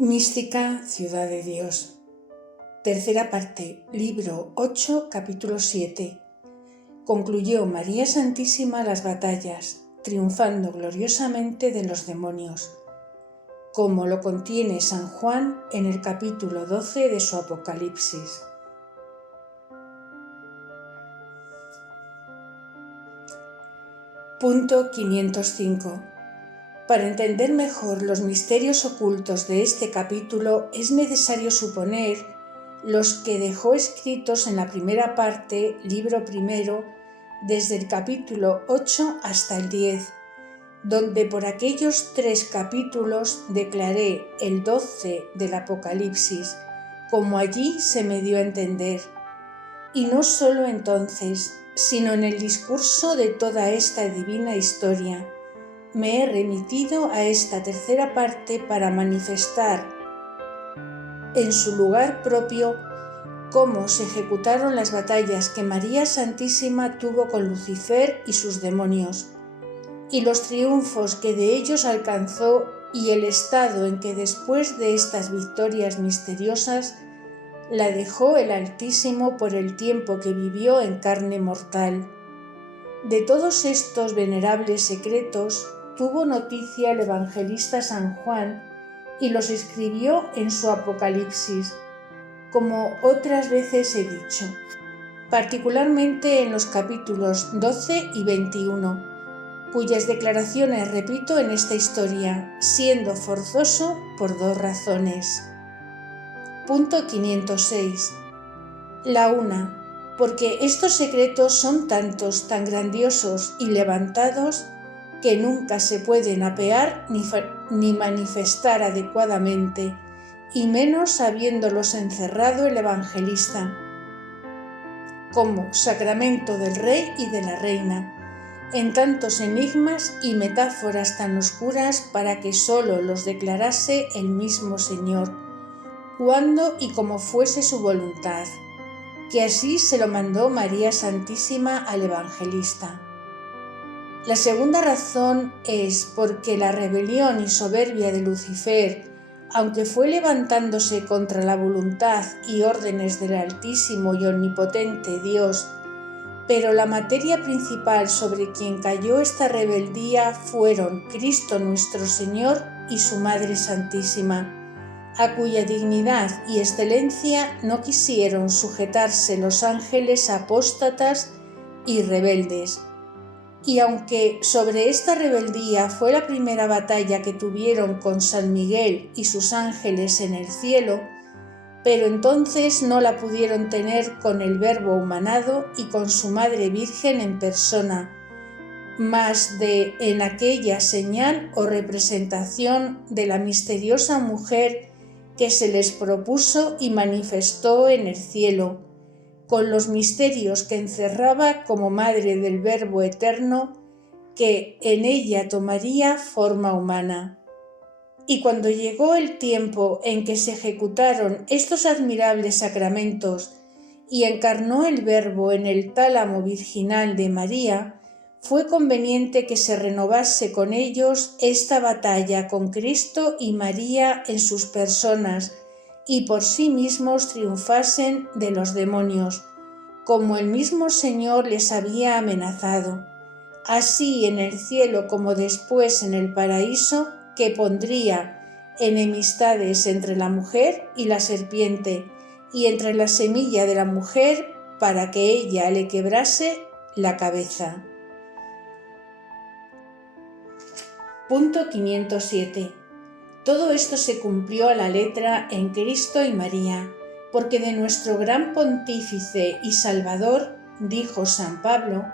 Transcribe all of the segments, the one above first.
Mística Ciudad de Dios. Tercera parte, libro 8, capítulo 7. Concluyó María Santísima las batallas, triunfando gloriosamente de los demonios, como lo contiene San Juan en el capítulo 12 de su Apocalipsis. Punto 505. Para entender mejor los misterios ocultos de este capítulo es necesario suponer los que dejó escritos en la primera parte, libro primero, desde el capítulo 8 hasta el 10, donde por aquellos 3 capítulos declaré el 12 del Apocalipsis, como allí se me dio a entender. Y no solo entonces, sino en el discurso de toda esta divina historia, me he remitido a esta tercera parte para manifestar en su lugar propio cómo se ejecutaron las batallas que María Santísima tuvo con Lucifer y sus demonios, y los triunfos que de ellos alcanzó y el estado en que después de estas victorias misteriosas la dejó el Altísimo por el tiempo que vivió en carne mortal. De todos estos venerables secretos tuvo noticia el evangelista San Juan y los escribió en su Apocalipsis, como otras veces he dicho, particularmente en los capítulos 12 y 21, cuyas declaraciones repito en esta historia, siendo forzoso por 2 razones. Punto 506. La una, porque estos secretos son tantos, tan grandiosos y levantados, que nunca se pueden apear ni manifestar adecuadamente, y menos habiéndolos encerrado el evangelista, como sacramento del rey y de la reina, en tantos enigmas y metáforas tan oscuras para que sólo los declarase el mismo Señor, cuando y como fuese su voluntad, que así se lo mandó María Santísima al evangelista. La segunda razón es porque la rebelión y soberbia de Lucifer, aunque fue levantándose contra la voluntad y órdenes del Altísimo y Omnipotente Dios, pero la materia principal sobre quien cayó esta rebeldía fueron Cristo nuestro Señor y su Madre Santísima, a cuya dignidad y excelencia no quisieron sujetarse los ángeles apóstatas y rebeldes. Y aunque sobre esta rebeldía fue la primera batalla que tuvieron con San Miguel y sus ángeles en el cielo, pero entonces no la pudieron tener con el Verbo humanado y con su Madre Virgen en persona, más de en aquella señal o representación de la misteriosa mujer que se les propuso y manifestó en el cielo, con los misterios que encerraba como madre del Verbo eterno, que en ella tomaría forma humana. Y cuando llegó el tiempo en que se ejecutaron estos admirables sacramentos y encarnó el Verbo en el tálamo virginal de María, fue conveniente que se renovase con ellos esta batalla con Cristo y María en sus personas, y por sí mismos triunfasen de los demonios, como el mismo Señor les había amenazado, así en el cielo como después en el paraíso, que pondría enemistades entre la mujer y la serpiente, y entre la semilla de la mujer, para que ella le quebrase la cabeza. Punto 507. Todo esto se cumplió a la letra en Cristo y María, porque de nuestro gran Pontífice y Salvador, dijo San Pablo,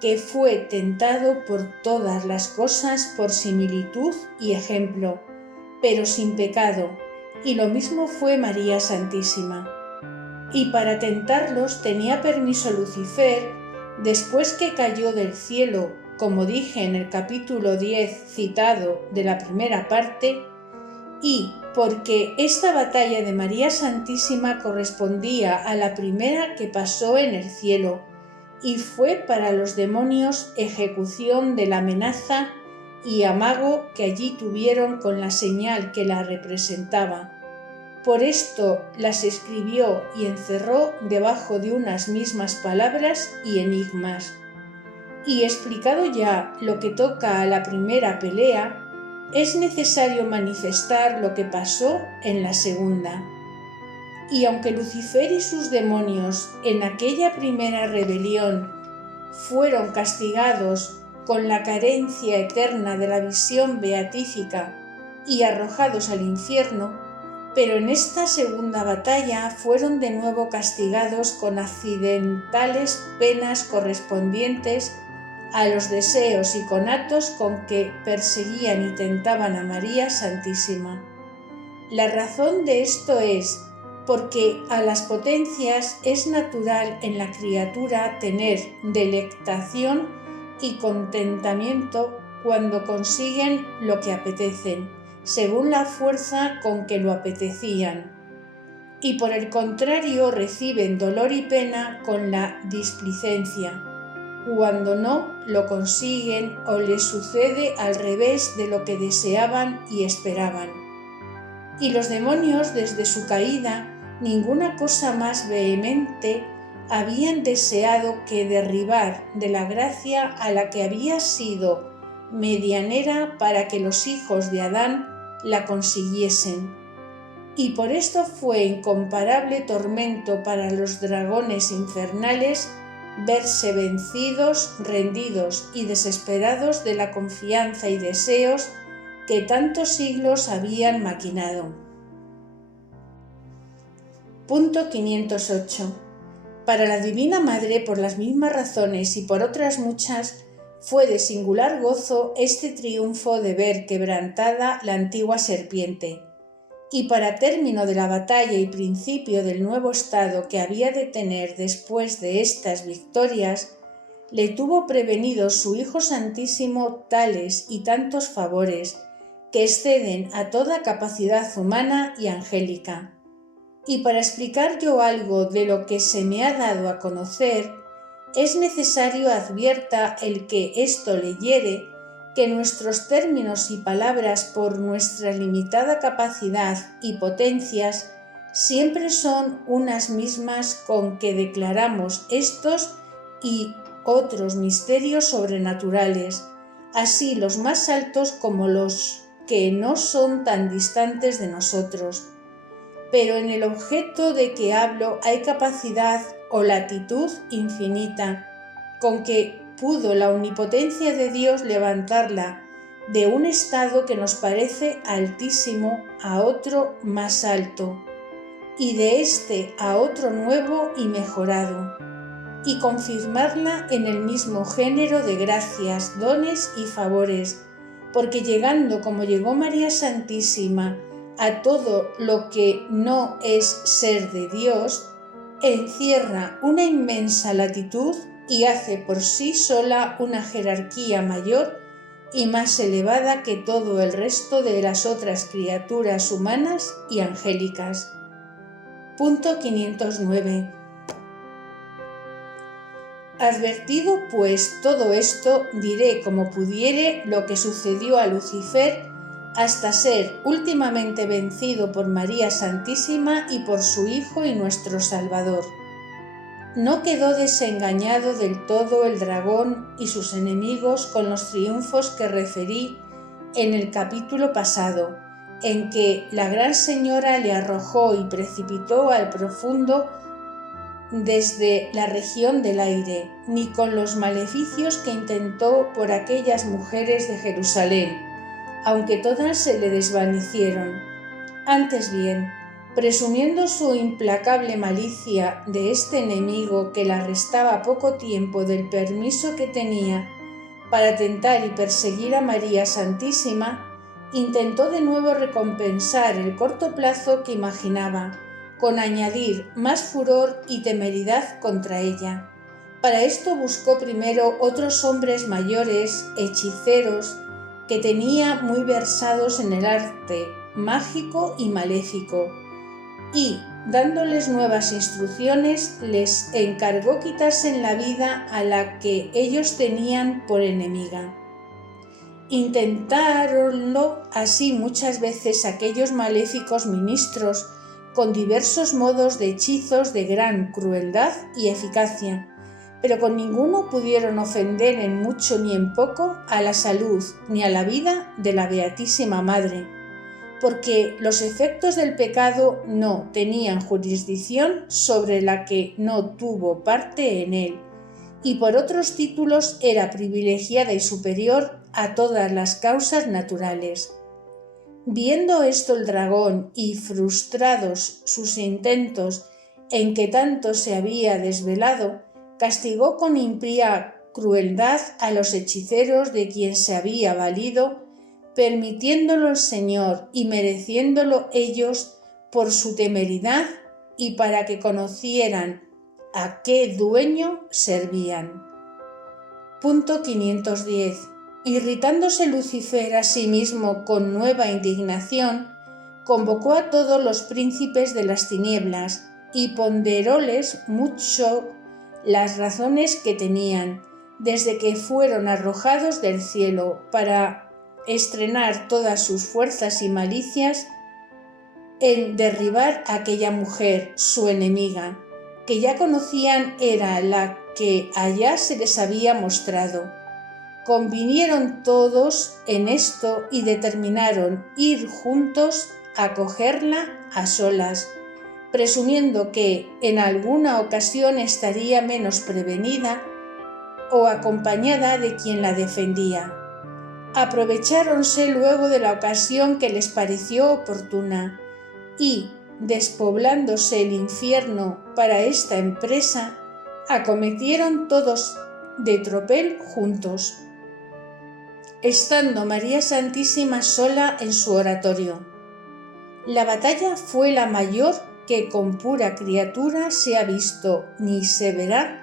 que fue tentado por todas las cosas por similitud y ejemplo, pero sin pecado, y lo mismo fue María Santísima. Y para tentarlos tenía permiso Lucifer, después que cayó del cielo, como dije en el capítulo 10 citado de la primera parte, y porque esta batalla de María Santísima correspondía a la primera que pasó en el cielo, y fue para los demonios ejecución de la amenaza y amago que allí tuvieron con la señal que la representaba. Por esto las escribió y encerró debajo de unas mismas palabras y enigmas. Y explicado ya lo que toca a la primera pelea, es necesario manifestar lo que pasó en la segunda. Y aunque Lucifer y sus demonios en aquella primera rebelión fueron castigados con la carencia eterna de la visión beatífica y arrojados al infierno, pero en esta segunda batalla fueron de nuevo castigados con accidentales penas correspondientes a los deseos y conatos con que perseguían y tentaban a María Santísima. La razón de esto es porque a las potencias es natural en la criatura tener delectación y contentamiento cuando consiguen lo que apetecen, según la fuerza con que lo apetecían, y por el contrario reciben dolor y pena con la displicencia, cuando no lo consiguen o les sucede al revés de lo que deseaban y esperaban. Y los demonios, desde su caída, ninguna cosa más vehemente habían deseado que derribar de la gracia a la que había sido medianera para que los hijos de Adán la consiguiesen. Y por esto fue incomparable tormento para los dragones infernales verse vencidos, rendidos y desesperados de la confianza y deseos que tantos siglos habían maquinado. Punto 508. Para la Divina Madre, por las mismas razones y por otras muchas, fue de singular gozo este triunfo de ver quebrantada la antigua serpiente, y para término de la batalla y principio del nuevo estado que había de tener después de estas victorias, le tuvo prevenido su Hijo Santísimo tales y tantos favores que exceden a toda capacidad humana y angélica. Y para explicar yo algo de lo que se me ha dado a conocer, es necesario advierta el que esto leyere que nuestros términos y palabras por nuestra limitada capacidad y potencias siempre son unas mismas con que declaramos estos y otros misterios sobrenaturales, así los más altos como los que no son tan distantes de nosotros. Pero en el objeto de que hablo hay capacidad o latitud infinita, con que pudo la omnipotencia de Dios levantarla de un estado que nos parece altísimo a otro más alto, y de este a otro nuevo y mejorado, y confirmarla en el mismo género de gracias, dones y favores, porque llegando como llegó María Santísima a todo lo que no es ser de Dios, encierra una inmensa latitud y hace por sí sola una jerarquía mayor y más elevada que todo el resto de las otras criaturas humanas y angélicas. Punto 509. Advertido pues todo esto, diré como pudiere lo que sucedió a Lucifer hasta ser últimamente vencido por María Santísima y por su Hijo y nuestro Salvador. No quedó desengañado del todo el dragón y sus enemigos con los triunfos que referí en el capítulo pasado, en que la Gran Señora le arrojó y precipitó al profundo desde la región del aire, ni con los maleficios que intentó por aquellas mujeres de Jerusalén, aunque todas se le desvanecieron. Antes bien, presumiendo su implacable malicia de este enemigo que la restaba poco tiempo del permiso que tenía para tentar y perseguir a María Santísima, intentó de nuevo recompensar el corto plazo que imaginaba, con añadir más furor y temeridad contra ella. Para esto buscó primero otros hombres mayores, hechiceros, que tenía muy versados en el arte mágico y maléfico, y, dándoles nuevas instrucciones, les encargó quitasen la vida a la que ellos tenían por enemiga. Intentáronlo así muchas veces aquellos maléficos ministros con diversos modos de hechizos de gran crueldad y eficacia, pero con ninguno pudieron ofender en mucho ni en poco a la salud ni a la vida de la Beatísima Madre, porque los efectos del pecado no tenían jurisdicción sobre la que no tuvo parte en él, y por otros títulos era privilegiada y superior a todas las causas naturales. Viendo esto el dragón y frustrados sus intentos en que tanto se había desvelado, castigó con impía crueldad a los hechiceros de quien se había valido, permitiéndolo el Señor y mereciéndolo ellos por su temeridad y para que conocieran a qué dueño servían. Punto 510. Irritándose Lucifer a sí mismo con nueva indignación, convocó a todos los príncipes de las tinieblas y ponderóles mucho las razones que tenían, desde que fueron arrojados del cielo, para estrenar todas sus fuerzas y malicias en derribar a aquella mujer, su enemiga, que ya conocían era la que allá se les había mostrado. Convinieron todos en esto y determinaron ir juntos a cogerla a solas, presumiendo que en alguna ocasión estaría menos prevenida o acompañada de quien la defendía. Aprovecháronse luego de la ocasión que les pareció oportuna y, despoblándose el infierno para esta empresa, acometieron todos de tropel juntos, estando María Santísima sola en su oratorio. La batalla fue la mayor que con pura criatura se ha visto ni se verá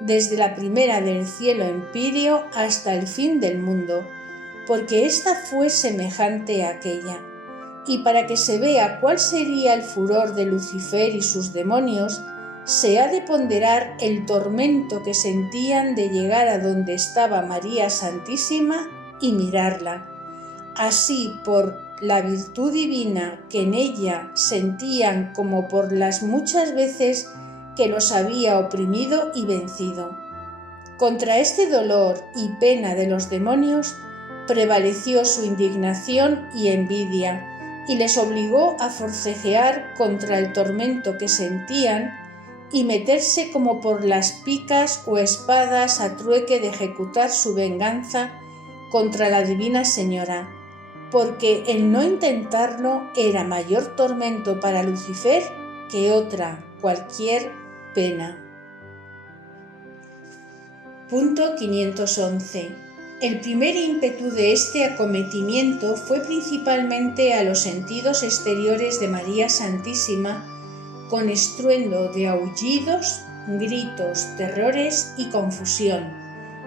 desde la primera del cielo empíreo hasta el fin del mundo, porque ésta fue semejante a aquella. Y para que se vea cuál sería el furor de Lucifer y sus demonios, se ha de ponderar el tormento que sentían de llegar a donde estaba María Santísima y mirarla. Así por la virtud divina que en ella sentían como por las muchas veces que los había oprimido y vencido. Contra este dolor y pena de los demonios prevaleció su indignación y envidia, y les obligó a forcejear contra el tormento que sentían y meterse como por las picas o espadas a trueque de ejecutar su venganza contra la Divina Señora, porque el no intentarlo era mayor tormento para Lucifer que otra cualquier pena. Punto 511. El primer ímpetu de este acometimiento fue principalmente a los sentidos exteriores de María Santísima, con estruendo de aullidos, gritos, terrores y confusión,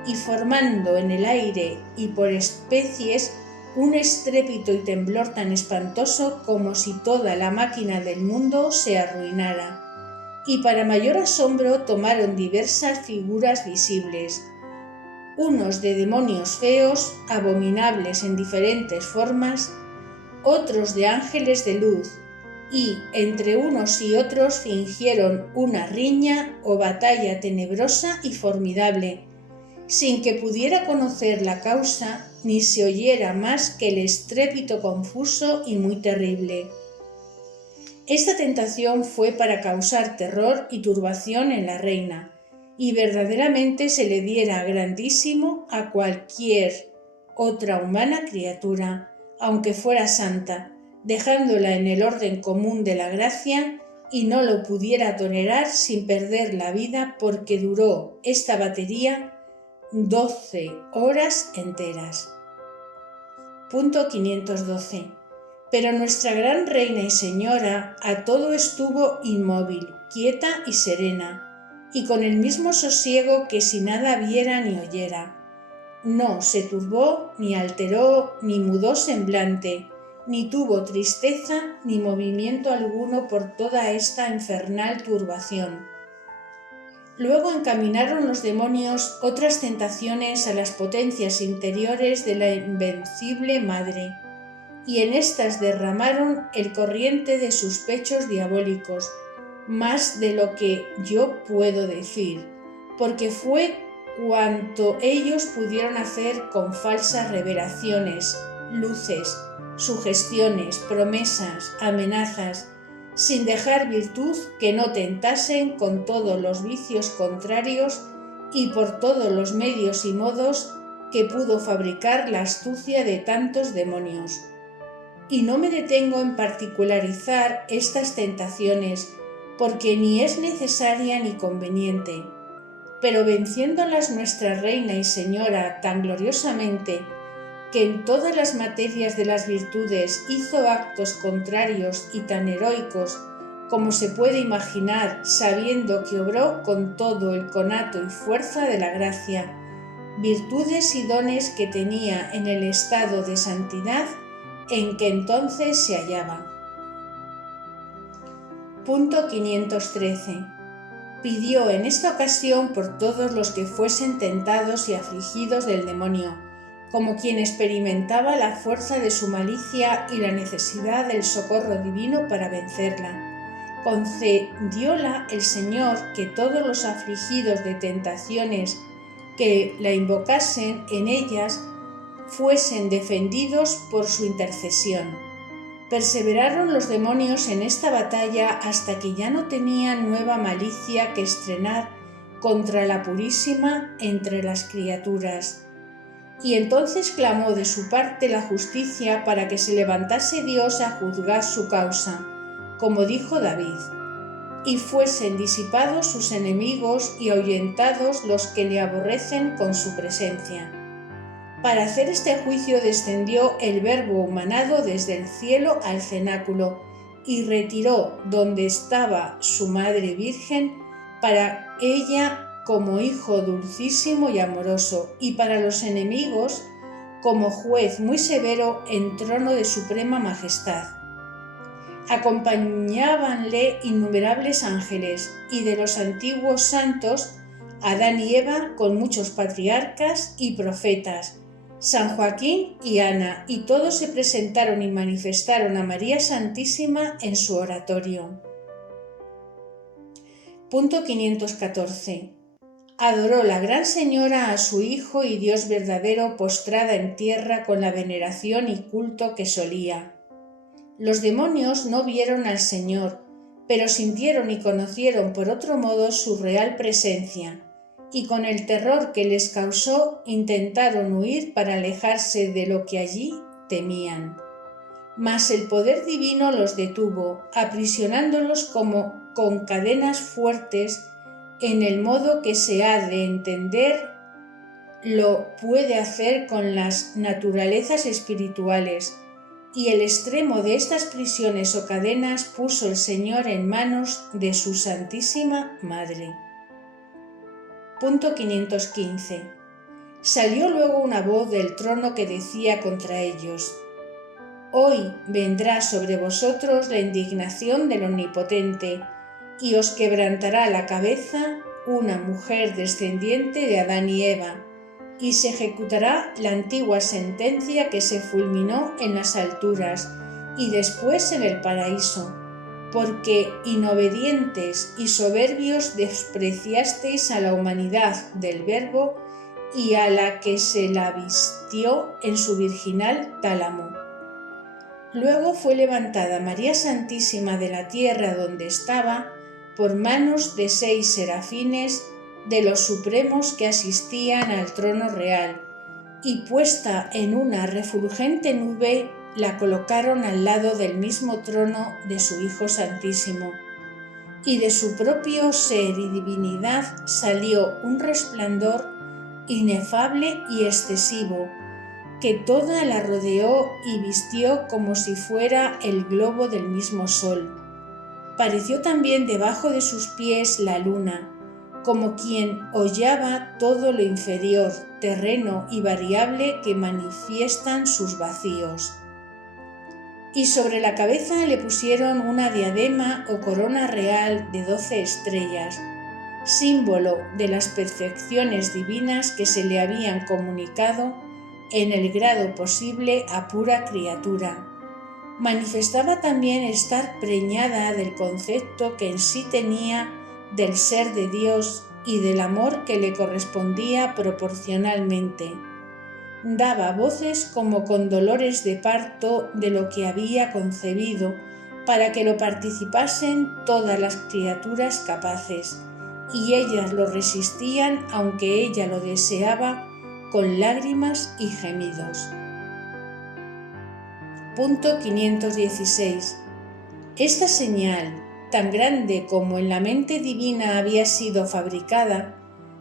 y formando en el aire y por especies un estrépito y temblor tan espantoso como si toda la máquina del mundo se arruinara. Y para mayor asombro tomaron diversas figuras visibles, unos de demonios feos, abominables en diferentes formas, otros de ángeles de luz, y entre unos y otros fingieron una riña o batalla tenebrosa y formidable, sin que pudiera conocer la causa ni se oyera más que el estrépito confuso y muy terrible. Esta tentación fue para causar terror y turbación en la reina, y verdaderamente se le diera grandísimo a cualquier otra humana criatura, aunque fuera santa, dejándola en el orden común de la gracia, y no lo pudiera tolerar sin perder la vida, porque duró esta batería 12 horas enteras. Punto 512. Pero nuestra gran reina y señora a todo estuvo inmóvil, quieta y serena, y con el mismo sosiego que si nada viera ni oyera. No se turbó, ni alteró, ni mudó semblante, ni tuvo tristeza, ni movimiento alguno por toda esta infernal turbación. Luego encaminaron los demonios otras tentaciones a las potencias interiores de la invencible madre, y en éstas derramaron el corriente de sus pechos diabólicos, más de lo que yo puedo decir, porque fue cuanto ellos pudieron hacer con falsas revelaciones, luces, sugestiones, promesas, amenazas, sin dejar virtud que no tentasen con todos los vicios contrarios y por todos los medios y modos que pudo fabricar la astucia de tantos demonios. Y no me detengo en particularizar estas tentaciones, porque ni es necesaria ni conveniente. Pero venciéndolas nuestra Reina y Señora tan gloriosamente, que en todas las materias de las virtudes hizo actos contrarios y tan heroicos como se puede imaginar, sabiendo que obró con todo el conato y fuerza de la gracia, virtudes y dones que tenía en el estado de santidad en que entonces se hallaba. Punto 513. Pidió en esta ocasión por todos los que fuesen tentados y afligidos del demonio, como quien experimentaba la fuerza de su malicia y la necesidad del socorro divino para vencerla. Concedióla el Señor que todos los afligidos de tentaciones que la invocasen en ellas fuesen defendidos por su intercesión. Perseveraron los demonios en esta batalla hasta que ya no tenían nueva malicia que estrenar contra la Purísima entre las criaturas. Y entonces clamó de su parte la justicia para que se levantase Dios a juzgar su causa, como dijo David, y fuesen disipados sus enemigos y ahuyentados los que le aborrecen con su presencia. Para hacer este juicio descendió el Verbo humanado desde el cielo al cenáculo y retiró donde estaba su Madre Virgen para ella como Hijo dulcísimo y amoroso, y para los enemigos como juez muy severo en trono de suprema majestad. Acompañábanle innumerables ángeles, y de los antiguos santos, Adán y Eva con muchos patriarcas y profetas, San Joaquín y Ana, y todos se presentaron y manifestaron a María Santísima en su oratorio. Punto 514. Adoró la Gran Señora a su Hijo y Dios verdadero postrada en tierra con la veneración y culto que solía. Los demonios no vieron al Señor, pero sintieron y conocieron por otro modo su real presencia, y con el terror que les causó intentaron huir para alejarse de lo que allí temían. Mas el poder divino los detuvo, aprisionándolos como con cadenas fuertes, en el modo que se ha de entender lo puede hacer con las naturalezas espirituales, y el extremo de estas prisiones o cadenas puso el Señor en manos de su Santísima Madre. Punto 515. Salió luego una voz del trono que decía contra ellos: Hoy vendrá sobre vosotros la indignación del Omnipotente, y os quebrantará la cabeza una mujer descendiente de Adán y Eva, y se ejecutará la antigua sentencia que se fulminó en las alturas y después en el paraíso, porque inobedientes y soberbios despreciasteis a la humanidad del Verbo y a la que se la vistió en su virginal tálamo. Luego fue levantada María Santísima de la tierra donde estaba por manos de 6 serafines de los supremos que asistían al trono real, y puesta en una refulgente nube la colocaron al lado del mismo trono de su Hijo Santísimo, y de su propio ser y divinidad salió un resplandor inefable y excesivo, que toda la rodeó y vistió como si fuera el globo del mismo sol. Pareció también debajo de sus pies la luna, como quien hollaba todo lo inferior, terreno y variable que manifiestan sus vacíos. Y sobre la cabeza le pusieron una diadema o corona real de 12 estrellas, símbolo de las perfecciones divinas que se le habían comunicado en el grado posible a pura criatura. Manifestaba también estar preñada del concepto que en sí tenía del ser de Dios y del amor que le correspondía proporcionalmente. Daba voces como con dolores de parto de lo que había concebido, para que lo participasen todas las criaturas capaces, y ellas lo resistían aunque ella lo deseaba con lágrimas y gemidos. Punto 516. Esta señal, tan grande como en la mente divina había sido fabricada,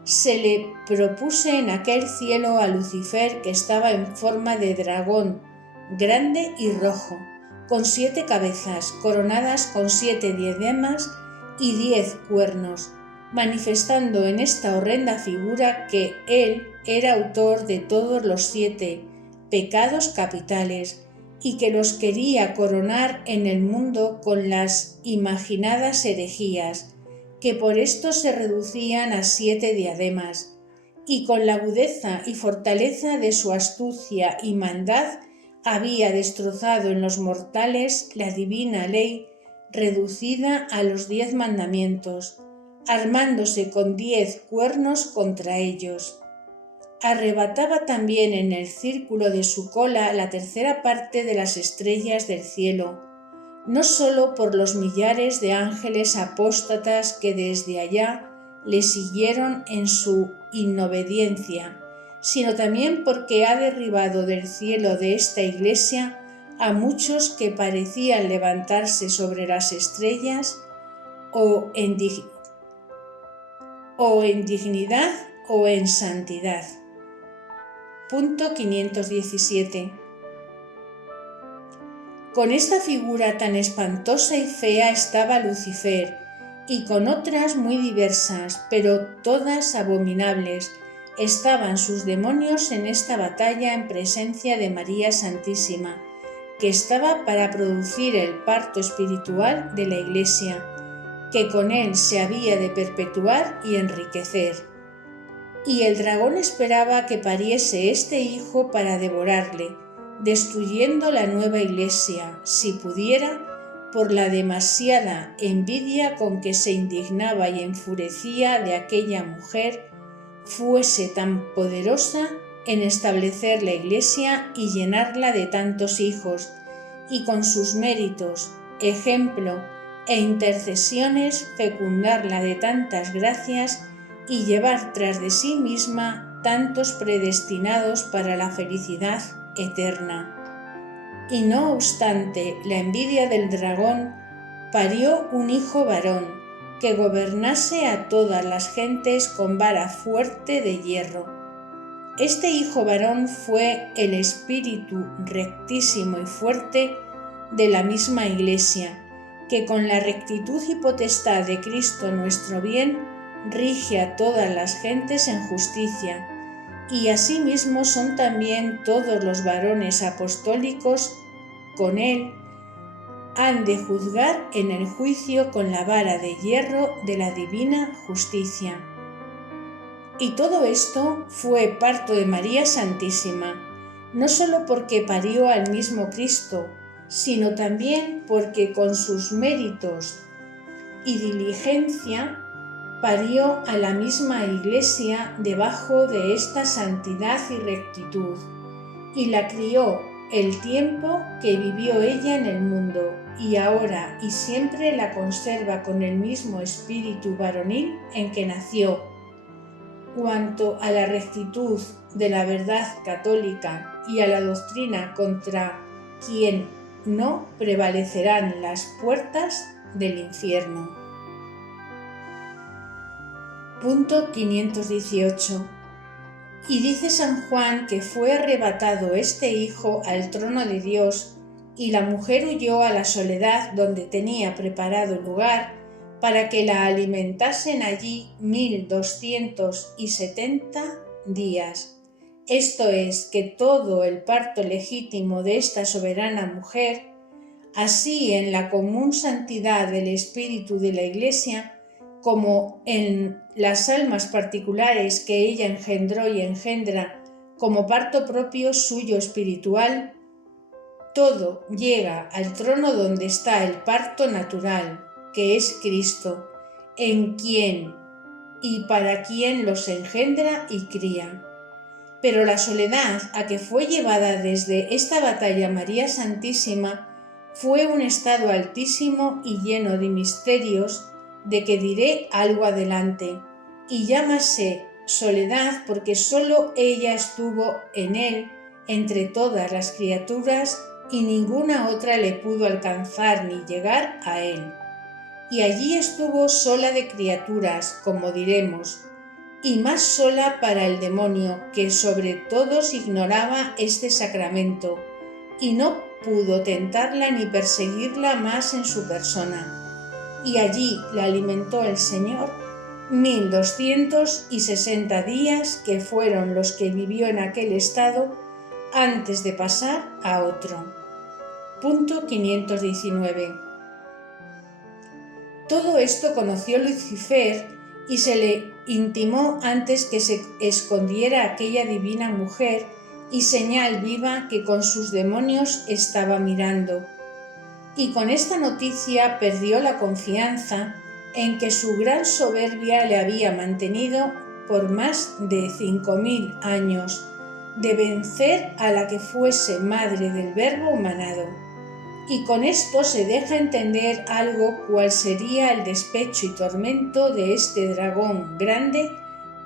se le propuso en aquel cielo a Lucifer, que estaba en forma de dragón, grande y rojo, con 7 cabezas, coronadas con 7 diademas y 10 cuernos, manifestando en esta horrenda figura que él era autor de todos los 7 pecados capitales, y que los quería coronar en el mundo con las imaginadas herejías, que por esto se reducían a 7 diademas, y con la agudeza y fortaleza de su astucia y maldad había destrozado en los mortales la divina ley reducida a los 10 mandamientos, armándose con 10 cuernos contra ellos. Arrebataba también en el círculo de su cola la tercera parte de las estrellas del cielo, no sólo por los millares de ángeles apóstatas que desde allá le siguieron en su inobediencia, sino también porque ha derribado del cielo de esta iglesia a muchos que parecían levantarse sobre las estrellas o en dignidad o en santidad. Punto 517. Con esta figura tan espantosa y fea estaba Lucifer, y con otras muy diversas, pero todas abominables, estaban sus demonios en esta batalla en presencia de María Santísima, que estaba para producir el parto espiritual de la Iglesia, que con él se había de perpetuar y enriquecer. Y el dragón esperaba que pariese este hijo para devorarle, destruyendo la nueva iglesia, si pudiera, por la demasiada envidia con que se indignaba y enfurecía de aquella mujer, fuese tan poderosa en establecer la iglesia y llenarla de tantos hijos, y con sus méritos, ejemplo e intercesiones fecundarla de tantas gracias y llevar tras de sí misma tantos predestinados para la felicidad eterna. Y no obstante la envidia del dragón, parió un hijo varón, que gobernase a todas las gentes con vara fuerte de hierro. Este hijo varón fue el espíritu rectísimo y fuerte de la misma Iglesia, que con la rectitud y potestad de Cristo nuestro bien, rige a todas las gentes en justicia, y asimismo son también todos los varones apostólicos con él, han de juzgar en el juicio con la vara de hierro de la divina justicia. Y todo esto fue parto de María Santísima, no sólo porque parió al mismo Cristo, sino también porque con sus méritos y diligencia parió a la misma Iglesia debajo de esta santidad y rectitud, y la crió el tiempo que vivió ella en el mundo, y ahora y siempre la conserva con el mismo espíritu varonil en que nació. Cuanto a la rectitud de la verdad católica y a la doctrina contra quien no prevalecerán las puertas del infierno. Punto 518. Y dice San Juan que fue arrebatado este hijo al trono de Dios, y la mujer huyó a la soledad donde tenía preparado lugar para que la alimentasen allí 1270 días. Esto es, que todo el parto legítimo de esta soberana mujer, así en la común santidad del espíritu de la Iglesia, como en las almas particulares que ella engendró y engendra como parto propio suyo espiritual, todo llega al trono donde está el parto natural, que es Cristo, en quien y para quien los engendra y cría. Pero la soledad a que fue llevada desde esta batalla María Santísima fue un estado altísimo y lleno de misterios, de que diré algo adelante, y llámase soledad porque sólo ella estuvo en él entre todas las criaturas y ninguna otra le pudo alcanzar ni llegar a él. Y allí estuvo sola de criaturas, como diremos, y más sola para el demonio, que sobre todos ignoraba este sacramento, y no pudo tentarla ni perseguirla más en su persona. Y allí la alimentó el Señor 1260 días, que fueron los que vivió en aquel estado antes de pasar a otro. Punto 519. Todo esto conoció Lucifer y se le intimó antes que se escondiera aquella divina mujer y señal viva que con sus demonios estaba mirando. Y con esta noticia perdió la confianza en que su gran soberbia le había mantenido por más de 5000 años, de vencer a la que fuese madre del Verbo humanado. Y con esto se deja entender algo cuál sería el despecho y tormento de este dragón grande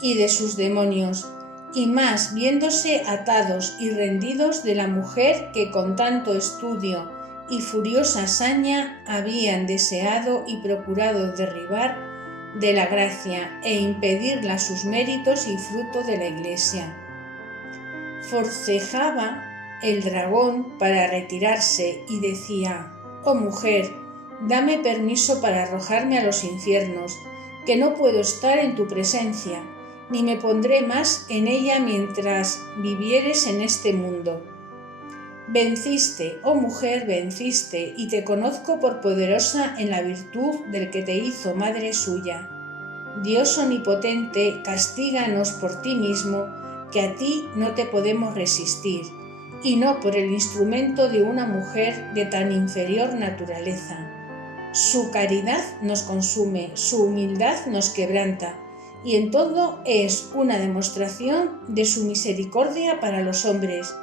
y de sus demonios, y más viéndose atados y rendidos de la mujer que con tanto estudio y furiosa saña habían deseado y procurado derribar de la gracia e impedirla sus méritos y fruto de la Iglesia. Forcejaba el dragón para retirarse y decía: «Oh mujer, dame permiso para arrojarme a los infiernos, que no puedo estar en tu presencia, ni me pondré más en ella mientras vivieres en este mundo. Venciste, oh mujer, venciste, y te conozco por poderosa en la virtud del que te hizo madre suya. Dios omnipotente, castíganos por ti mismo, que a ti no te podemos resistir, y no por el instrumento de una mujer de tan inferior naturaleza. Su caridad nos consume, su humildad nos quebranta, y en todo es una demostración de su misericordia para los hombres,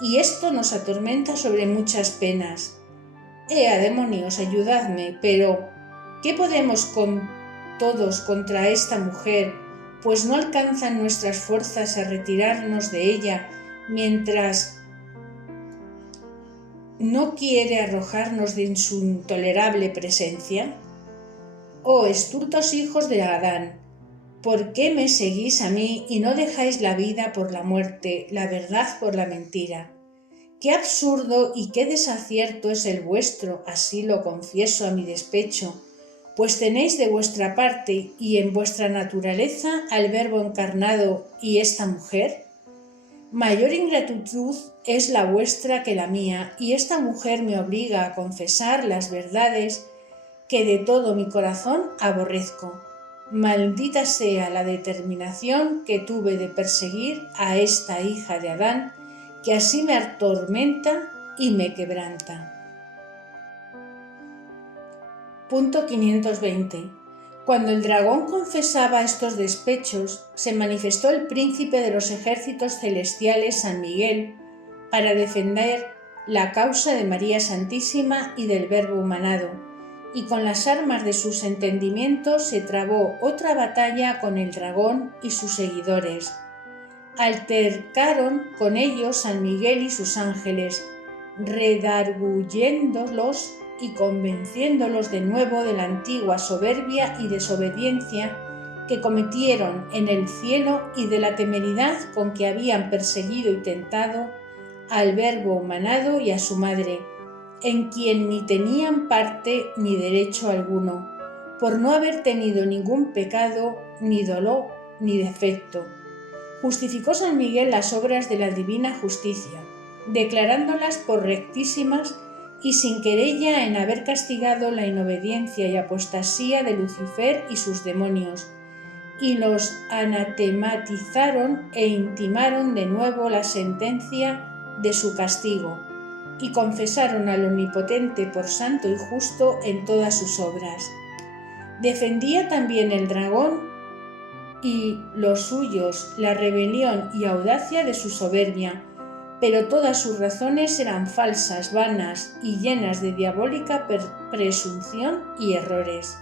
y esto nos atormenta sobre muchas penas. Ea, demonios, ayudadme, pero ¿qué podemos todos contra esta mujer, pues no alcanzan nuestras fuerzas a retirarnos de ella mientras no quiere arrojarnos de su intolerable presencia? Oh estultos hijos de Adán, ¿por qué me seguís a mí y no dejáis la vida por la muerte, la verdad por la mentira? Qué absurdo y qué desacierto es el vuestro, así lo confieso a mi despecho, pues tenéis de vuestra parte y en vuestra naturaleza al Verbo encarnado y esta mujer. Mayor ingratitud es la vuestra que la mía, y esta mujer me obliga a confesar las verdades que de todo mi corazón aborrezco. Maldita sea la determinación que tuve de perseguir a esta hija de Adán, que así me atormenta y me quebranta. Punto 520. Cuando el dragón confesaba estos despechos, se manifestó el príncipe de los ejércitos celestiales San Miguel para defender la causa de María Santísima y del Verbo humanado, y con las armas de sus entendimientos se trabó otra batalla con el dragón y sus seguidores. Altercaron con ellos San Miguel y sus ángeles, redarguyéndolos y convenciéndolos de nuevo de la antigua soberbia y desobediencia que cometieron en el cielo y de la temeridad con que habían perseguido y tentado al Verbo humanado y a su madre, en quien ni tenían parte ni derecho alguno, por no haber tenido ningún pecado, ni dolor, ni defecto. Justificó San Miguel las obras de la divina justicia, declarándolas por rectísimas y sin querella en haber castigado la inobediencia y apostasía de Lucifer y sus demonios, y los anatematizaron e intimaron de nuevo la sentencia de su castigo, y confesaron al Omnipotente por santo y justo en todas sus obras. Defendía también el dragón y los suyos la rebelión y audacia de su soberbia, pero todas sus razones eran falsas, vanas y llenas de diabólica presunción y errores.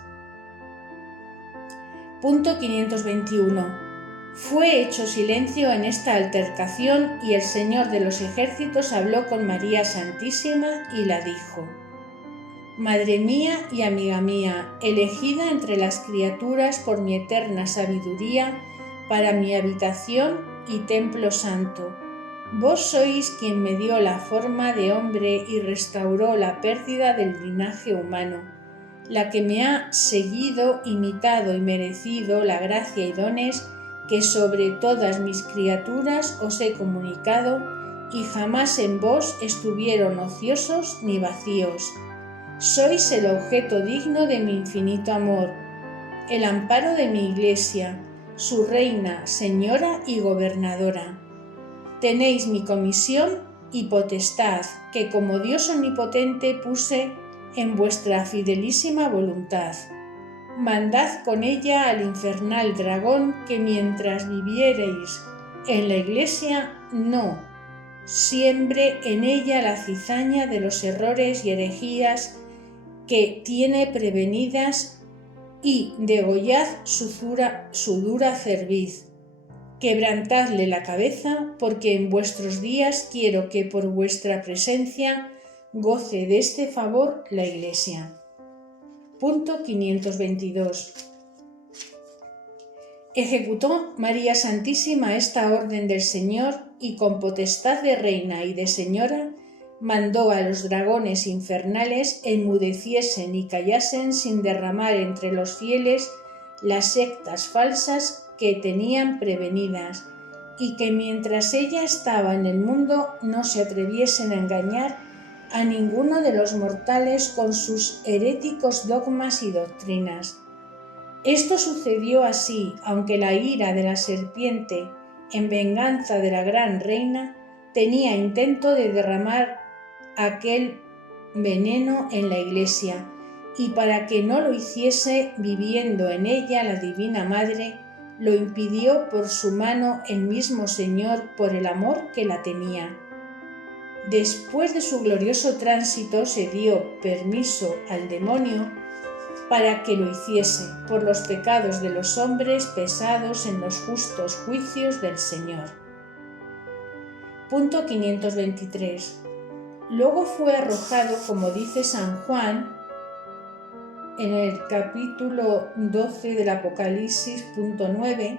Punto 521. Fue hecho silencio en esta altercación y el Señor de los ejércitos habló con María Santísima y la dijo: Madre mía y amiga mía, elegida entre las criaturas por mi eterna sabiduría para mi habitación y templo santo, vos sois quien me dio la forma de hombre y restauró la pérdida del linaje humano, la que me ha seguido, imitado y merecido la gracia y dones que sobre todas mis criaturas os he comunicado y jamás en vos estuvieron ociosos ni vacíos. Sois el objeto digno de mi infinito amor, el amparo de mi Iglesia, su reina, señora y gobernadora. Tenéis mi comisión y potestad, que como Dios omnipotente puse en vuestra fidelísima voluntad. Mandad con ella al infernal dragón que mientras viviereis en la Iglesia no siembre en ella la cizaña de los errores y herejías que tiene prevenidas, y degollad su dura cerviz. Quebrantadle la cabeza, porque en vuestros días quiero que por vuestra presencia goce de este favor la Iglesia. Punto 522. Ejecutó María Santísima esta orden del Señor y con potestad de reina y de señora mandó a los dragones infernales enmudeciesen y callasen sin derramar entre los fieles las sectas falsas que tenían prevenidas, y que mientras ella estaba en el mundo no se atreviesen a engañar a ninguno de los mortales con sus heréticos dogmas y doctrinas. Esto sucedió así, aunque la ira de la serpiente, en venganza de la gran reina, tenía intento de derramar aquel veneno en la Iglesia, y para que no lo hiciese viviendo en ella la Divina Madre, lo impidió por su mano el mismo Señor por el amor que la tenía. Después de su glorioso tránsito se dio permiso al demonio para que lo hiciese, por los pecados de los hombres pesados en los justos juicios del Señor. Punto 523. Luego fue arrojado, como dice San Juan, en el capítulo 12 del Apocalipsis, punto 9,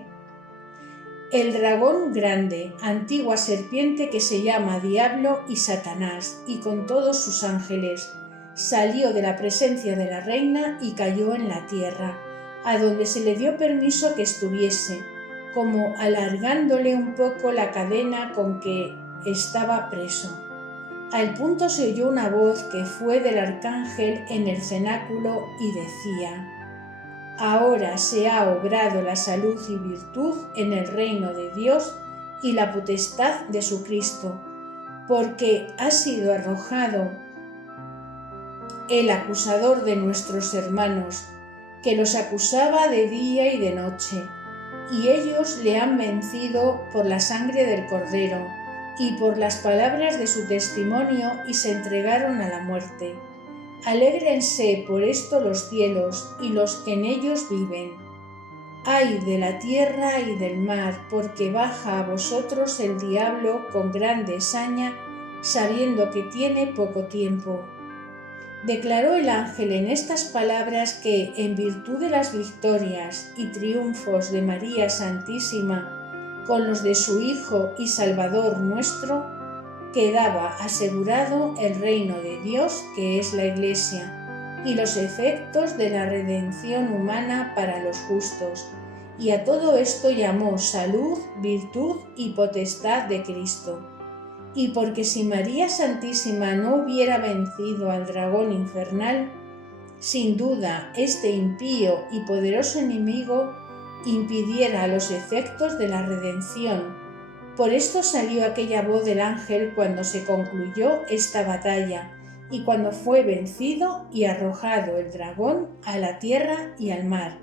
el dragón grande, antigua serpiente que se llama Diablo y Satanás, y con todos sus ángeles, salió de la presencia de la reina y cayó en la tierra, a donde se le dio permiso que estuviese, como alargándole un poco la cadena con que estaba preso. Al punto se oyó una voz que fue del arcángel en el cenáculo y decía: Ahora se ha obrado la salud y virtud en el reino de Dios y la potestad de su Cristo, porque ha sido arrojado el acusador de nuestros hermanos, que los acusaba de día y de noche, y ellos le han vencido por la sangre del Cordero y por las palabras de su testimonio, y se entregaron a la muerte. Alégrense por esto los cielos y los que en ellos viven. Ay de la tierra y del mar, porque baja a vosotros el diablo con grande saña, sabiendo que tiene poco tiempo. Declaró el ángel en estas palabras que, en virtud de las victorias y triunfos de María Santísima con los de su Hijo y Salvador nuestro, quedaba asegurado el reino de Dios, que es la Iglesia, y los efectos de la redención humana para los justos, y a todo esto llamó salud, virtud y potestad de Cristo. y porque si María Santísima no hubiera vencido al dragón infernal, sin duda este impío y poderoso enemigo impidiera los efectos de la redención. Por esto salió aquella voz del ángel cuando se concluyó esta batalla y cuando fue vencido y arrojado el dragón a la tierra y al mar,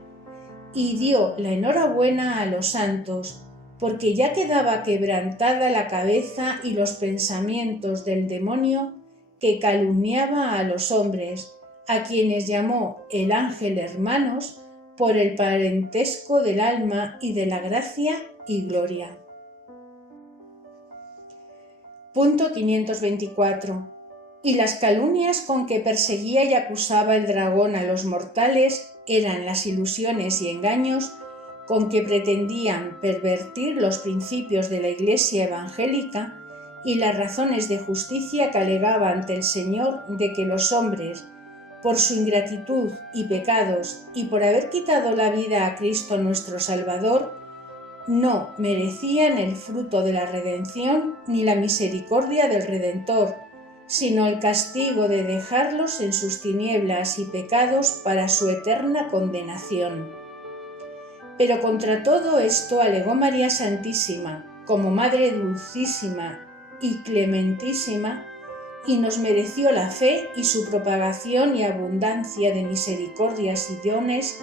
y dio la enhorabuena a los santos, porque ya quedaba quebrantada la cabeza y los pensamientos del demonio que calumniaba a los hombres, a quienes llamó el ángel hermanos por el parentesco del alma y de la gracia y gloria. Punto 524. Y las calumnias con que perseguía y acusaba el dragón a los mortales eran las ilusiones y engaños con que pretendían pervertir los principios de la Iglesia evangélica y las razones de justicia que alegaba ante el Señor de que los hombres, por su ingratitud y pecados y por haber quitado la vida a Cristo nuestro Salvador, no merecían el fruto de la redención ni la misericordia del Redentor, sino el castigo de dejarlos en sus tinieblas y pecados para su eterna condenación. Pero contra todo esto alegó María Santísima, como Madre dulcísima y clementísima, y nos mereció la fe y su propagación y abundancia de misericordias y dones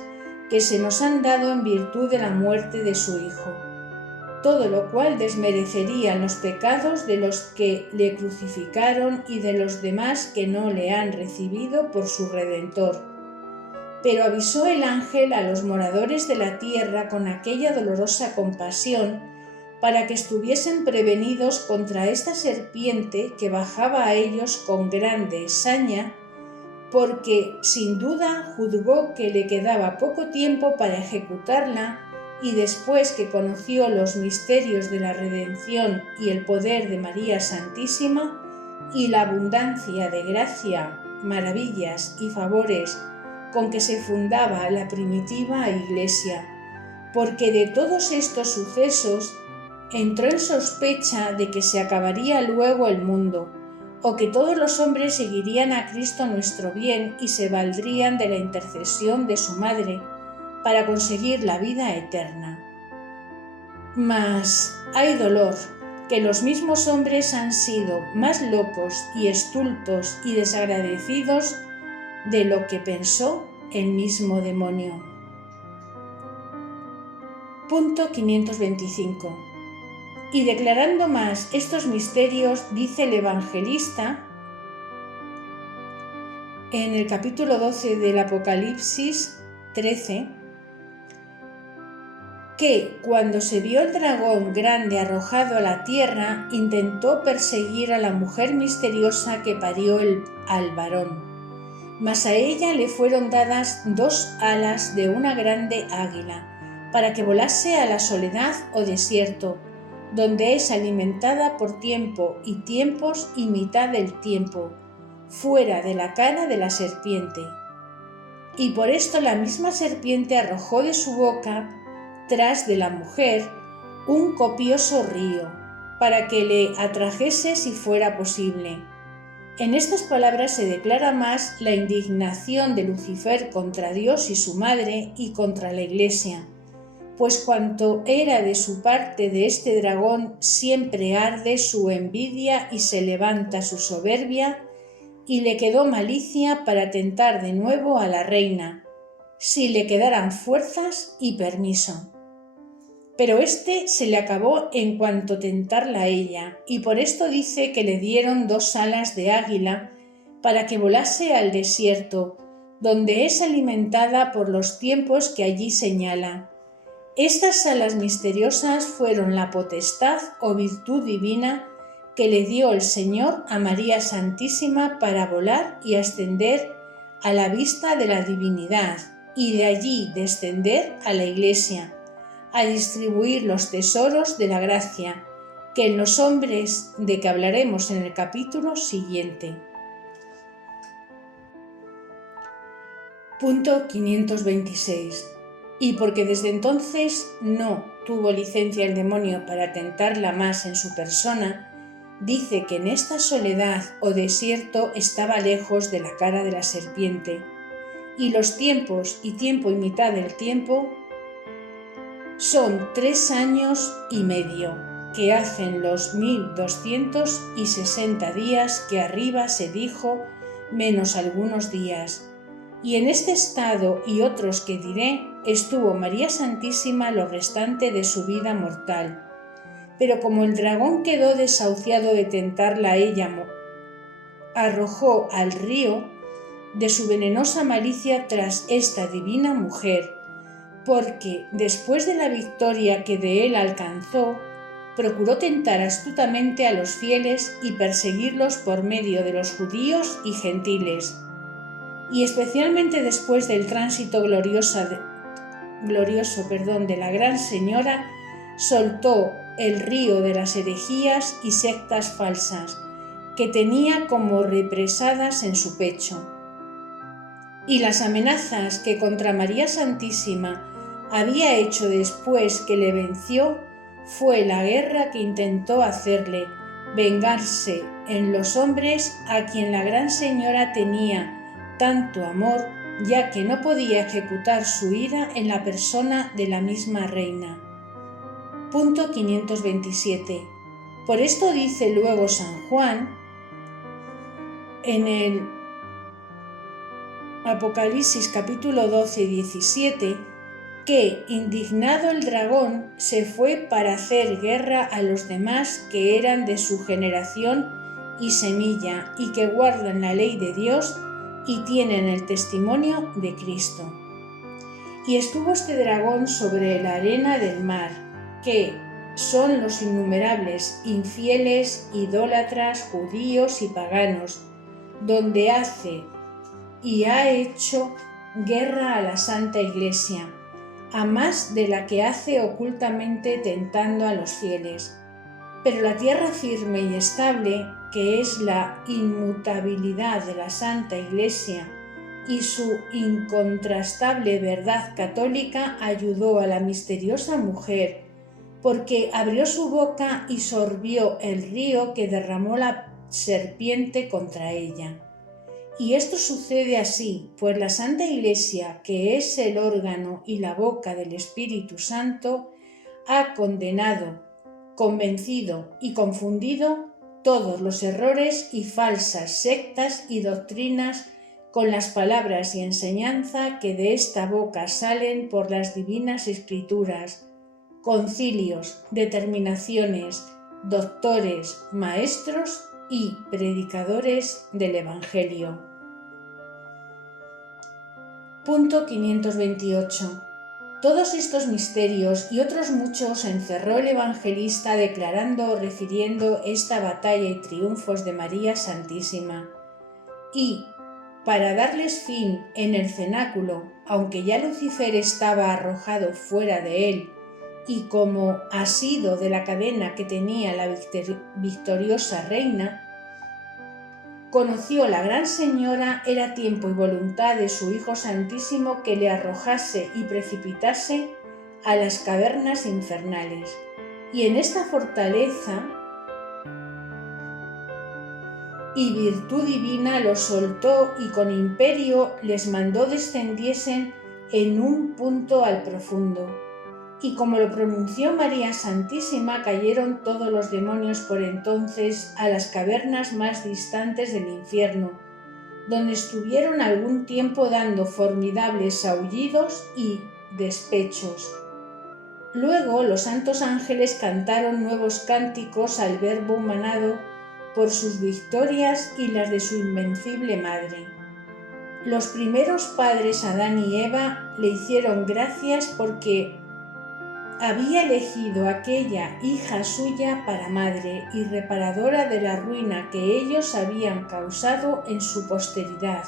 que se nos han dado en virtud de la muerte de su Hijo, todo lo cual desmerecería los pecados de los que le crucificaron y de los demás que no le han recibido por su Redentor. Pero avisó el ángel a los moradores de la tierra con aquella dolorosa compasión, para que estuviesen prevenidos contra esta serpiente que bajaba a ellos con grande saña, porque sin duda juzgó que le quedaba poco tiempo para ejecutarla, y después que conoció los misterios de la redención y el poder de María Santísima, y la abundancia de gracia, maravillas y favores con que se fundaba la primitiva Iglesia, porque de todos estos sucesos entró en sospecha de que se acabaría luego el mundo, o que todos los hombres seguirían a Cristo nuestro bien y se valdrían de la intercesión de su Madre para conseguir la vida eterna. Mas hay dolor, que los mismos hombres han sido más locos y estultos y desagradecidos de lo que pensó el mismo demonio. Punto 525. Y declarando más estos misterios, dice el evangelista en el capítulo 12 del Apocalipsis 13, que cuando se vio el dragón grande arrojado a la tierra, intentó perseguir a la mujer misteriosa que parió al varón. Mas a ella le fueron dadas 2 alas de una grande águila, para que volase a la soledad o desierto, donde es alimentada por tiempo y tiempos y mitad del tiempo, fuera de la cara de la serpiente. Y por esto la misma serpiente arrojó de su boca, tras de la mujer, un copioso río, para que le atrajese si fuera posible. En estas palabras se declara más la indignación de Lucifer contra Dios y su Madre y contra la Iglesia, pues cuanto era de su parte de este dragón, siempre arde su envidia y se levanta su soberbia, y le quedó malicia para tentar de nuevo a la reina, si le quedaran fuerzas y permiso. Pero éste se le acabó en cuanto tentarla a ella, y por esto dice que le dieron 2 alas de águila para que volase al desierto, donde es alimentada por los tiempos que allí señala. Estas alas misteriosas fueron la potestad o virtud divina que le dio el Señor a María Santísima para volar y ascender a la vista de la divinidad, y de allí descender a la Iglesia, a distribuir los tesoros de la gracia, que en los hombres de que hablaremos en el capítulo siguiente. Punto 526. Y porque desde entonces no tuvo licencia el demonio para tentarla más en su persona, dice que en esta soledad o desierto estaba lejos de la cara de la serpiente, y los tiempos y tiempo y mitad del tiempo son 3 años y medio, que hacen los 1260 días que arriba se dijo, menos algunos días. Y en este estado y otros que diré, estuvo María Santísima lo restante de su vida mortal. Pero como el dragón quedó desahuciado de tentarla a ella, arrojó al río de su venenosa malicia tras esta divina mujer, porque después de la victoria que de él alcanzó, procuró tentar astutamente a los fieles y perseguirlos por medio de los judíos y gentiles, y especialmente después del tránsito glorioso de la Gran Señora, soltó el río de las herejías y sectas falsas, que tenía como represadas en su pecho. Y las amenazas que contra María Santísima había hecho después que le venció, fue la guerra que intentó hacerle, vengarse en los hombres a quien la Gran Señora tenía tanto amor, ya que no podía ejecutar su ira en la persona de la misma reina. Punto 527. Por esto dice luego San Juan en el Apocalipsis capítulo 12 y 17, que, indignado el dragón, se fue para hacer guerra a los demás que eran de su generación y semilla, y que guardan la ley de Dios y tienen el testimonio de Cristo. Y estuvo este dragón sobre la arena del mar, que son los innumerables infieles, idólatras, judíos y paganos, donde hace y ha hecho guerra a la Santa Iglesia, a más de la que hace ocultamente tentando a los fieles. Pero la tierra firme y estable, que es la inmutabilidad de la Santa Iglesia y su incontrastable verdad católica, ayudó a la misteriosa mujer, porque abrió su boca y sorbió el río que derramó la serpiente contra ella. Y esto sucede así, pues la Santa Iglesia, que es el órgano y la boca del Espíritu Santo, ha condenado, convencido y confundido todos los errores y falsas sectas y doctrinas con las palabras y enseñanza que de esta boca salen por las divinas escrituras, concilios, determinaciones, doctores, maestros y predicadores del Evangelio. Punto 528. Todos estos misterios y otros muchos encerró el evangelista declarando o refiriendo esta batalla y triunfos de María Santísima. Y, para darles fin en el cenáculo, aunque ya Lucifer estaba arrojado fuera de él, y como asido de la cadena que tenía la victoriosa reina, conoció la Gran Señora era tiempo y voluntad de su Hijo Santísimo que le arrojase y precipitase a las cavernas infernales. Y en esta fortaleza y virtud divina los soltó y con imperio les mandó descendiesen en un punto al profundo. Y como lo pronunció María Santísima, cayeron todos los demonios por entonces a las cavernas más distantes del infierno, donde estuvieron algún tiempo dando formidables aullidos y despechos. Luego los santos ángeles cantaron nuevos cánticos al Verbo humanado por sus victorias y las de su invencible madre. Los primeros padres Adán y Eva le hicieron gracias porque había elegido aquella hija suya para madre y reparadora de la ruina que ellos habían causado en su posteridad.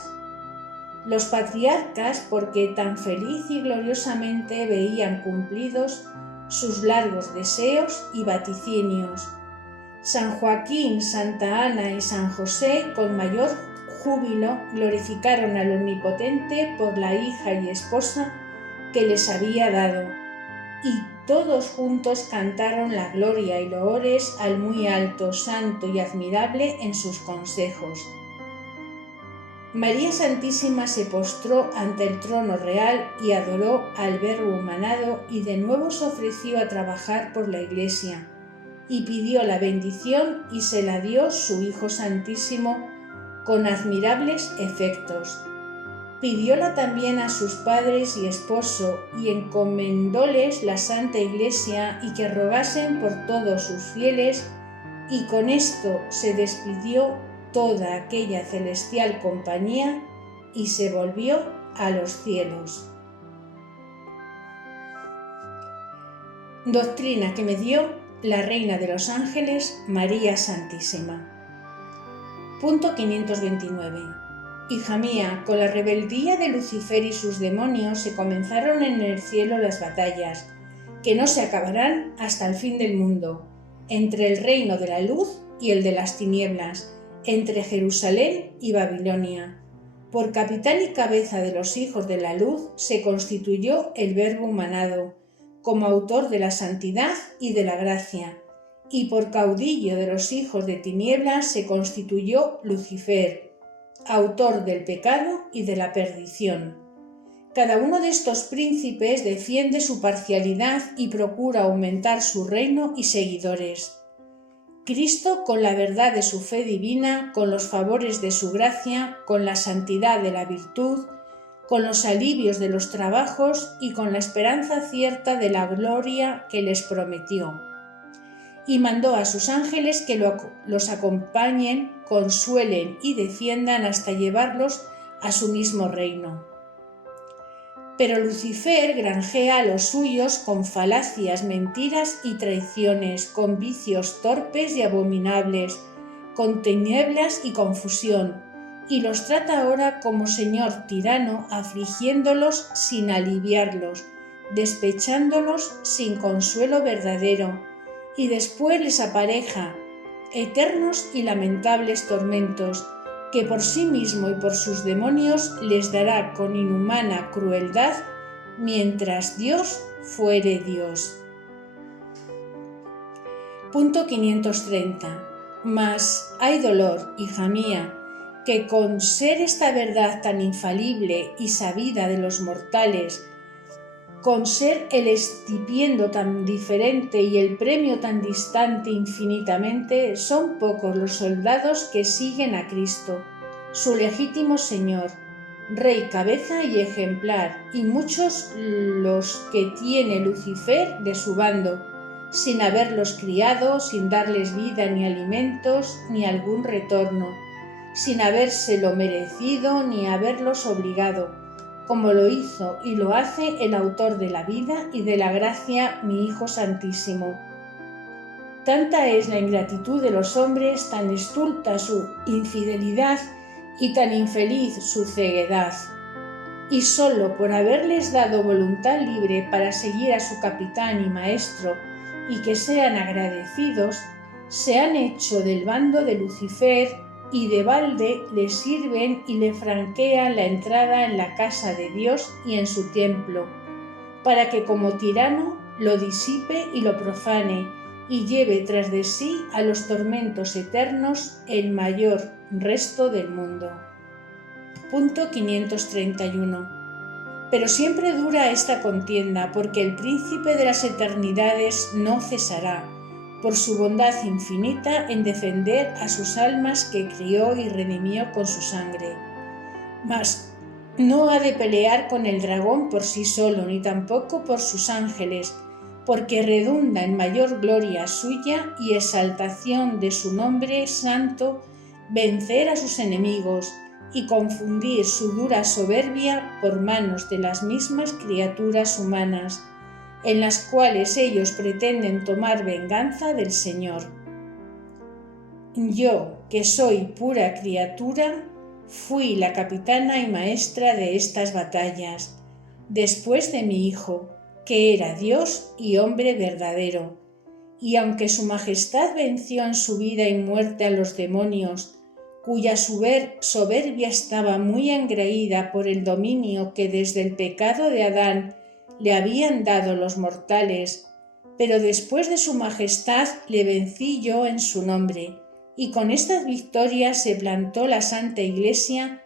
Los patriarcas, porque tan feliz y gloriosamente veían cumplidos sus largos deseos y vaticinios. San Joaquín, Santa Ana y San José, con mayor júbilo, glorificaron al Omnipotente por la hija y esposa que les había dado. y todos juntos cantaron la gloria y loores al muy alto, santo y admirable en sus consejos. María Santísima se postró ante el trono real y adoró al Verbo humanado y de nuevo se ofreció a trabajar por la Iglesia y pidió la bendición y se la dio su Hijo Santísimo con admirables efectos. Pidióla también a sus padres y esposo y encomendóles la Santa Iglesia y que rogasen por todos sus fieles, y con esto se despidió toda aquella celestial compañía y se volvió a los cielos. Doctrina que me dio la Reina de los Ángeles, María Santísima. Punto 529. Hija mía, con la rebeldía de Lucifer y sus demonios se comenzaron en el cielo las batallas, que no se acabarán hasta el fin del mundo, entre el reino de la luz y el de las tinieblas, entre Jerusalén y Babilonia. Por capitán y cabeza de los hijos de la luz se constituyó el Verbo humanado, como autor de la santidad y de la gracia, y por caudillo de los hijos de tinieblas se constituyó Lucifer, autor del pecado y de la perdición. Cada uno de estos príncipes defiende su parcialidad y procura aumentar su reino y seguidores. Cristo, con la verdad de su fe divina, con los favores de su gracia, con la santidad de la virtud, con los alivios de los trabajos y con la esperanza cierta de la gloria que les prometió. Y mandó a sus ángeles que los acompañen, consuelen y defiendan hasta llevarlos a su mismo reino. Pero Lucifer granjea a los suyos con falacias, mentiras y traiciones, con vicios torpes y abominables, con tinieblas y confusión, y los trata ahora como señor tirano, afligiéndolos sin aliviarlos, despechándolos sin consuelo verdadero, y después les apareja eternos y lamentables tormentos, que por sí mismo y por sus demonios les dará con inhumana crueldad, mientras Dios fuere Dios. Punto 530. Mas hay dolor, hija mía, que con ser esta verdad tan infalible y sabida de los mortales, con ser el estipendio tan diferente y el premio tan distante infinitamente, son pocos los soldados que siguen a Cristo, su legítimo Señor, Rey, cabeza y ejemplar, y muchos los que tiene Lucifer de su bando, sin haberlos criado, sin darles vida ni alimentos, ni algún retorno, sin habérselo merecido ni haberlos obligado, como lo hizo y lo hace el autor de la vida y de la gracia, mi Hijo Santísimo. Tanta es la ingratitud de los hombres, tan estulta su infidelidad y tan infeliz su ceguedad. Y solo por haberles dado voluntad libre para seguir a su capitán y maestro y que sean agradecidos, se han hecho del bando de Lucifer y de balde le sirven y le franquean la entrada en la casa de Dios y en su templo, para que como tirano lo disipe y lo profane, y lleve tras de sí a los tormentos eternos el mayor resto del mundo. Punto 531. Pero siempre dura esta contienda, porque el príncipe de las eternidades no cesará, por su bondad infinita en defender a sus almas que crió y redimió con su sangre. Mas no ha de pelear con el dragón por sí solo, ni tampoco por sus ángeles, porque redunda en mayor gloria suya y exaltación de su nombre santo vencer a sus enemigos y confundir su dura soberbia por manos de las mismas criaturas humanas, en las cuales ellos pretenden tomar venganza del Señor. Yo, que soy pura criatura, fui la capitana y maestra de estas batallas, después de mi Hijo, que era Dios y hombre verdadero, y aunque su majestad venció en su vida y muerte a los demonios, cuya soberbia estaba muy engreída por el dominio que desde el pecado de Adán le habían dado los mortales, pero después de su majestad le vencí yo en su nombre, y con estas victorias se plantó la Santa Iglesia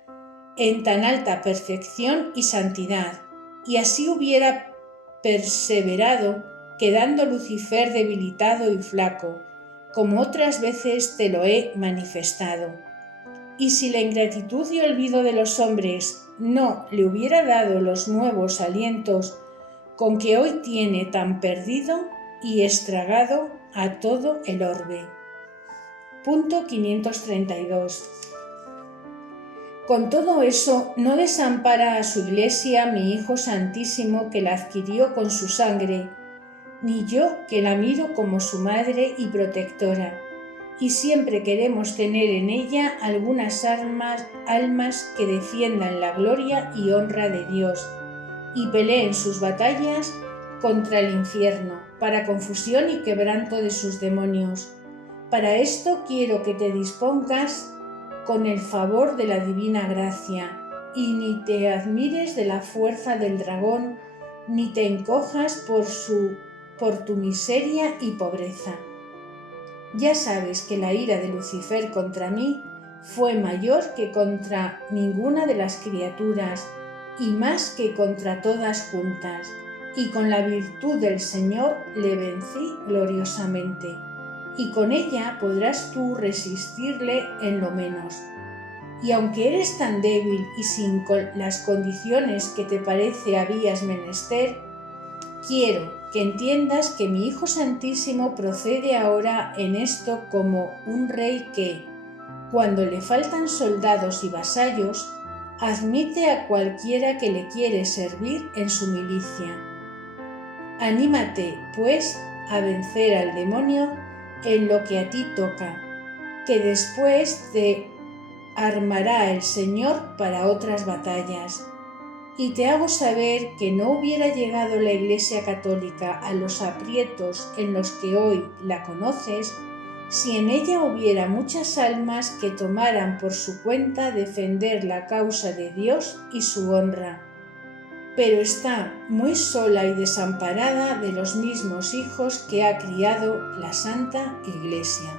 en tan alta perfección y santidad, y así hubiera perseverado, quedando Lucifer debilitado y flaco, como otras veces te lo he manifestado. Y si la ingratitud y olvido de los hombres no le hubiera dado los nuevos alientos con que hoy tiene tan perdido y estragado a todo el orbe. Punto 532. Con todo eso, no desampara a su Iglesia mi Hijo Santísimo que la adquirió con su sangre, ni yo que la miro como su madre y protectora, y siempre queremos tener en ella algunas almas que defiendan la gloria y honra de Dios, y peleen sus batallas contra el infierno, para confusión y quebranto de sus demonios. Para esto quiero que te dispongas con el favor de la divina gracia, y ni te admires de la fuerza del dragón, ni te encojas por tu miseria y pobreza. Ya sabes que la ira de Lucifer contra mí fue mayor que contra ninguna de las criaturas, y más que contra todas juntas, y con la virtud del Señor le vencí gloriosamente, y con ella podrás tú resistirle en lo menos. Y aunque eres tan débil y sin las condiciones que te parece habías menester, quiero que entiendas que mi Hijo Santísimo procede ahora en esto como un rey que, cuando le faltan soldados y vasallos, admite a cualquiera que le quiere servir en su milicia. Anímate, pues, a vencer al demonio en lo que a ti toca, que después te armará el Señor para otras batallas. Y te hago saber que no hubiera llegado la Iglesia Católica a los aprietos en los que hoy la conoces, si en ella hubiera muchas almas que tomaran por su cuenta defender la causa de Dios y su honra. Pero está muy sola y desamparada de los mismos hijos que ha criado la Santa Iglesia.